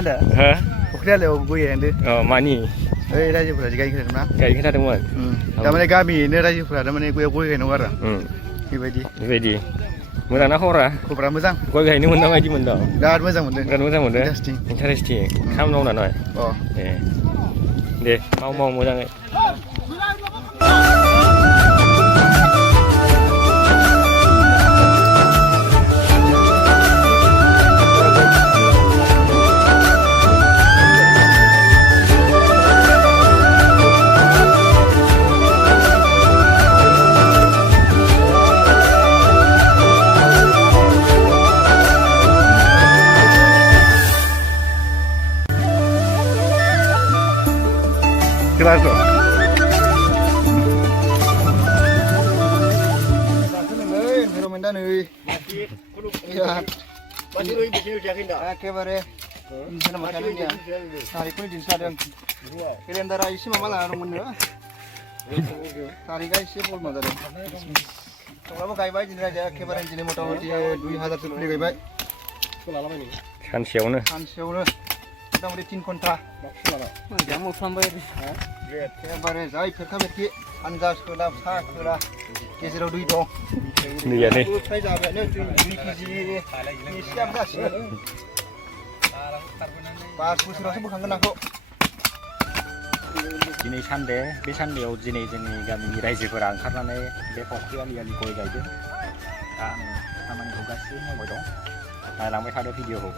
होनदो हो फुख्रियालायाव गय गायदों मानि ओइ रायजोफोरा गायखादों ना गायखादोंमोन थारमाने गामियैनो रायजोफोरा थारमाने गय गायनांगौ आरो बेबायदि मोजां ना खबरा मोजां गय गायनो मोनदों बायदि मोनदों बिराद मोजां मोनदों बिराद मोजां मोनदों इन्टारेस्टिं खामानि मावनानै ए दे माव मोजाङै Claro. Eखेबारे थारिखखौनो दिन्थिखादों केलेन्डारा एसे माबा लाना दंमोननो थारिखआ एसे बलमा जादों थेवब्लाबो गायबाय दिनै रायजोआ एखेबारे दिनै मथा मथि 2000सो फुलि गायबाय सानसेयावनो मथा मथि 3 घन्टा एखेबारे जाय फेरखा फेरखि सानजा खोला सा खोला गेजेराव दै दं दैयानो फ्राय जाबायानो 2 केजि एसेयाबो जासिगोन 5 बोसोरावसो बोखांगोन नाखौ दिनै सानदे बे सानदेयाव दिनै जोंनि गामिनि रायजोफोरा ओंखारनानै बे फख्रि आलि गय गायदों दा आङो खामानिखौ गासिबो मावबाय दं नायलांबाय थादो भिडिअखौ